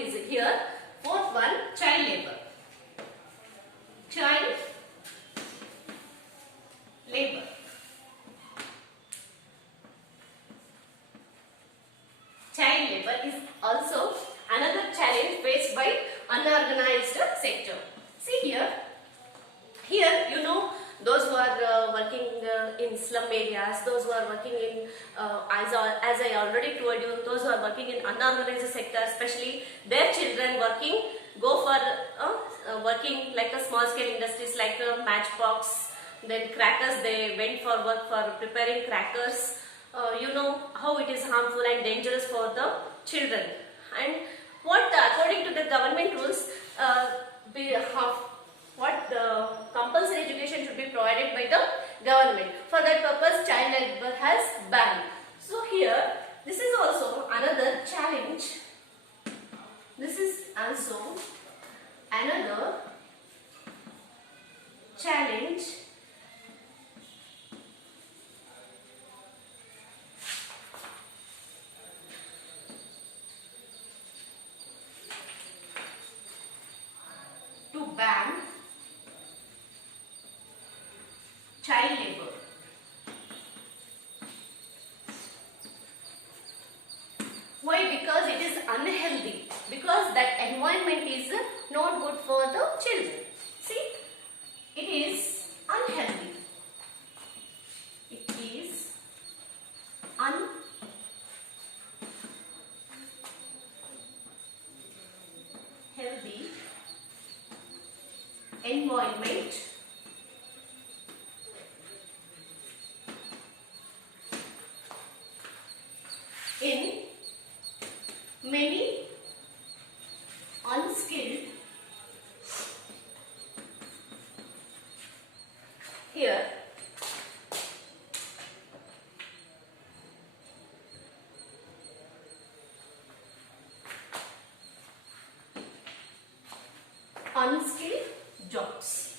is here. Fourth one, child labor. Child labor. Child labor is also another challenge faced by unorganized sector. See here, you know, those who are working in slum areas, those who are working in, as I already told you, those who are working in unorganized sector, especially their children go for working like a small scale industries like matchbox, then crackers. They went for work for preparing crackers. You know how it is harmful and dangerous for the children. And according to the government rules, what the compulsory education should be provided by the government. For that purpose, child labor has banned. So here, this is also another challenge. This is also another challenge to ban child labor. Why? Because it is unhealthy. Because that environment is not good for the children. See, it is unhealthy. It is unhealthy environment in many unskilled here unskilled jobs.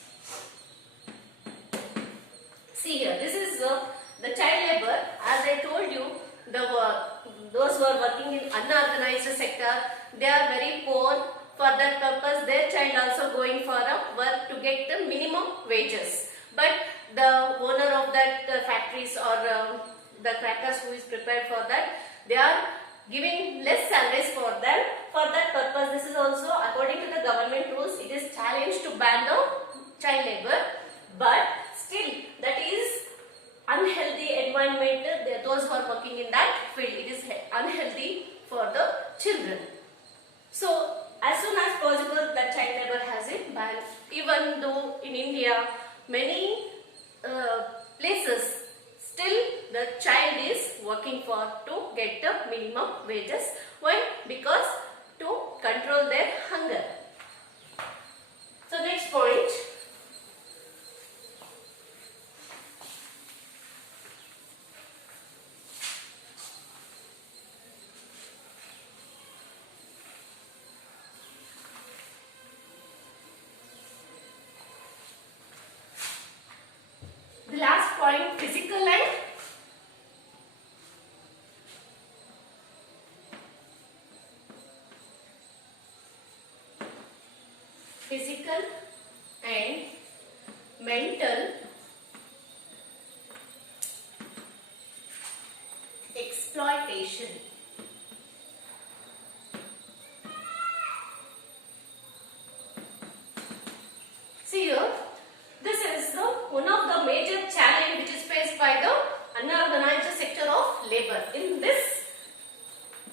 See here, this is the child labor. As I told you, those who are working in unorganized sector, they are very poor. For that purpose, their child also going for a work to get the minimum wages. But the owner of that factories or the crackers who is prepared for that, they are giving less salaries for them. For that purpose, this is also according to the government rules, it is challenged to ban the child labor. But still, that is unhealthy environment. Those who are working in that field, it is unhealthy for the children. So as soon as possible, the child labor has it banned. Even though in India many places still the child is working for to get the minimum wages. Why? Because to control their hunger. So next point. The last point, physical and mental exploitation. See here, this is one of the major challenge which is faced by the unorganized sector of labor. In this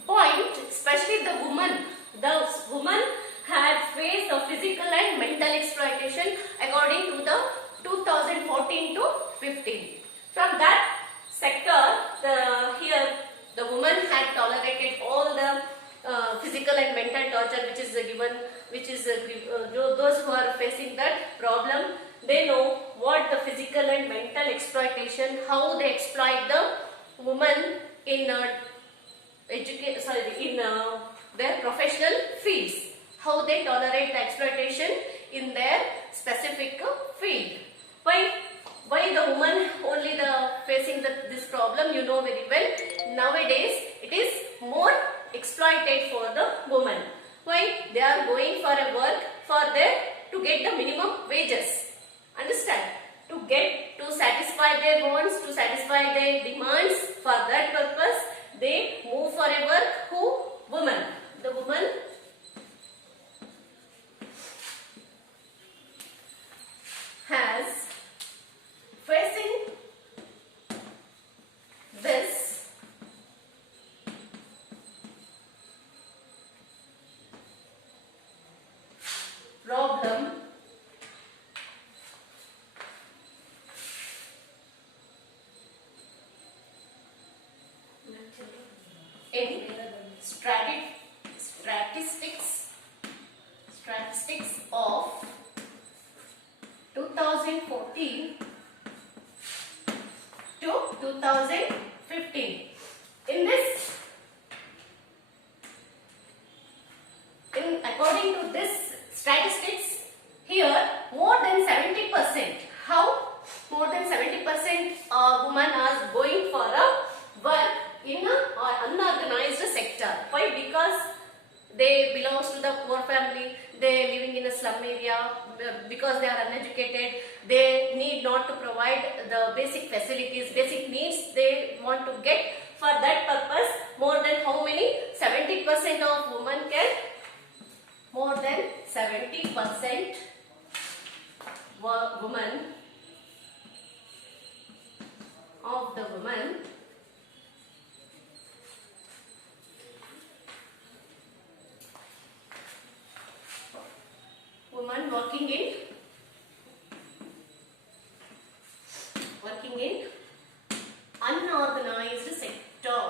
point, especially the woman had faced the physical and mental exploitation according to the 2014 to 15. From that sector, here the woman had tolerated all the physical and mental torture which is given, those who are facing that problem, they know what the physical and mental exploitation, how they exploit the woman in their professional fields, how they tolerate the exploitation in their specific field. Why the woman only facing this problem? You know very well. Nowadays it is more exploited for the woman. Why? are going for a work for their to get the minimum wages. Understand? To satisfy their wants, to satisfy their demands. For that purpose, they move for a work. Who? Woman. The woman has facing this problem in statistics of 2014 to 2015. According to this statistics, here more than 70%. How? More than 70% women are going for a work in a unorganized sector. Why? Because they belong to the poor family, they living in a slum area, because they are uneducated, they need not to provide the basic facilities, basic needs they want to get. For that purpose, more than how many? 70% of women can, more than 70% women of the women working in unorganized sector.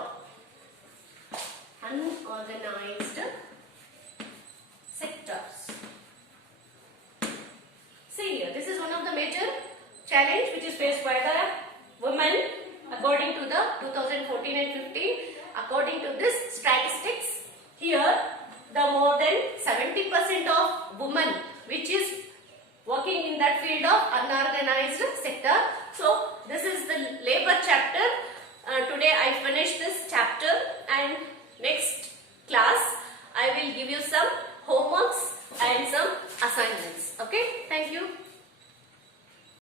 Unorganized sectors. See here, this is one of the major challenge which is faced by the women according to the 2014 and 15. According to this statistics, here the more than 70% of women which is working in that field of unorganized sector. So this is the labor chapter. Today I finished this chapter, and